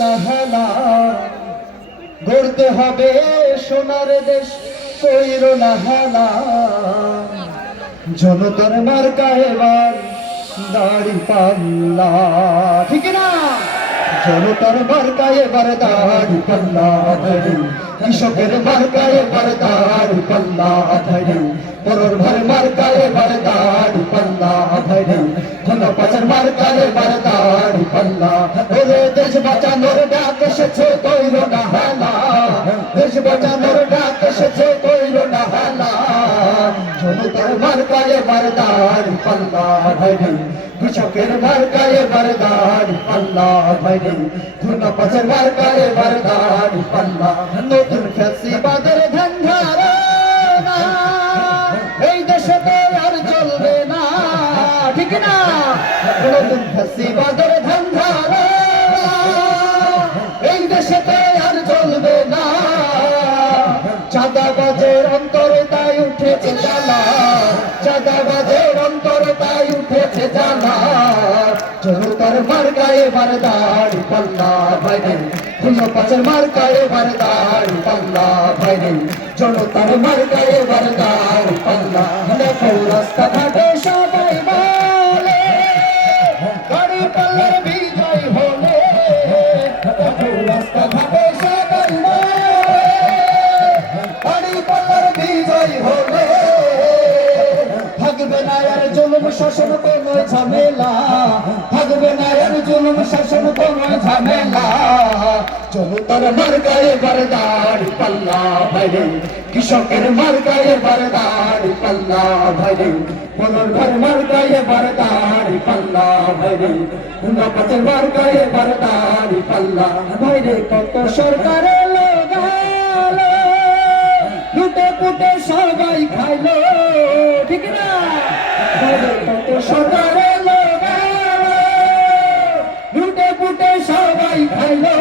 না হেলা, গড়তে হবে সোনার দেশ, কইর না হেলা। জনতার মার্কা এবার দাড়ি পাল্লা, ঠিক না? জনতার মার্কা এবার দাড়ি পাল্লা ধরে, কৃষকের মার্কা এবার দাড়ি পাল্লা ধরে, পরের ঘর মার্কা এবার দাড়ি পাল্লা ধরে, ধনপাচার মার্কা এবার দাড়ি পাল্লা। ওরে দেশ বাঁচানোর ডাক এসেছে, কইর না হেলা, দেশ বাঁচানোর ডাক এসেছে, কইর না হেলা। জনতার মার্কা এবার দাড়ি পাল্লা ধরে, কৃষকের মার্কা এবার দাড়ি পাল্লা ধরে, ধনপাচার মার্কা এবার দাড়ি পাল্লা। নতুন ফ্যাসিবাদের ধান্ধারা এই দেশেতে আর চলবে না, ঠিক না? নতুন ফ্যাসিবাদের ধান্ধারা এই দেশেতে আর চলবে না। চাঁদাবাজের অন্তরে তাই উঠেছে জ্বালা, চাঁদাবাজের অন্তরে তাই উঠেছে জ্বালা। জনতার মার্কা এবার দাড়ি পাল্লা বাইরে, ধনপাচার মার্কা এবার দাড়ি পাল্লা বাইরে, জনতার মার্কা এবার দাড়ি পাল্লা। দেখো রাস্তাঘাটে সবাই বলে দাড়ি পাল্লার বিজয় হলে, দেখো রাস্তাঘাটে সবাই বলে দাড়ি পাল্লার বিজয় হলে। থাকবে না আর জুলুম শাসন কোনো ঝামেলা, থাকবে না আর জুলুম শাসন কোনো ঝামেলা। জনতার মার্কা এবার দাড়ি পাল্লা বাইরে, কৃষকের মার্কা এবার দাড়ি পাল্লা বাইরে, পরের ঘর মার্কা এবার দাড়ি পাল্লা বাইরে, ধনপাচার মার্কা এবার দাড়ি পাল্লা বাইরে। কত সরকারের লোক আলো, লুটে পুটে সবাই খাইলো, ঠিক না? কত সরকারের লোক আলো, লুটে পুটে সবাই খাইলো।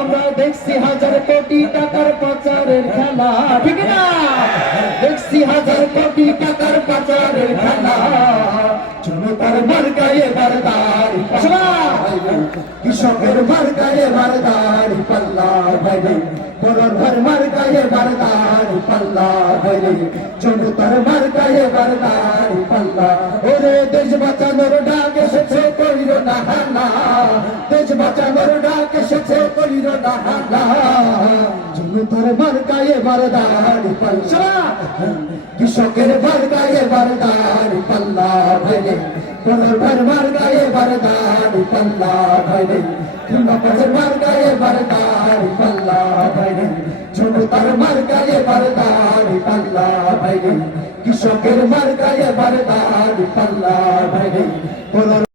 আমরা দেখছি হাজার কোটি টাকার পাচারের খেলা, ঠিক না? দেখছি হাজার কোটি টাকার পাচারের খেলা। জনতার মার্কা এবার দাড়ি পাল্লা, কৃষকের মার্কা এবার দাড়ি পাল্লা বাইরে, পরের ঘর মার্কা এবার দাড়ি পাল্লা বাইরে, জনতার মার্কা এবার দাড়ি পাল্লা। ওরে দেশ বাঁচানোর ডাক এসেছে, কইর না হেলা, দেশ বাঁচানোর ডাক এসেছে, কইর না হেলা। জনতার মার্কা এবার দাড়ি পাল্লা, কৃষকের মার্কা এবার দাড়ি পাল্লা বাইরে, পরের ঘর মার্কা এবার দাড়ি পাল্লা বাইরে, ধনপাচার মার্কা এবার দাড়ি পাল্লা বাইরে, জনতার মার্কা এবার দাড়ি পাল্লা বাইরে, কৃষকের মার্কা এবার দাড়ি পাল্লা বাইরে।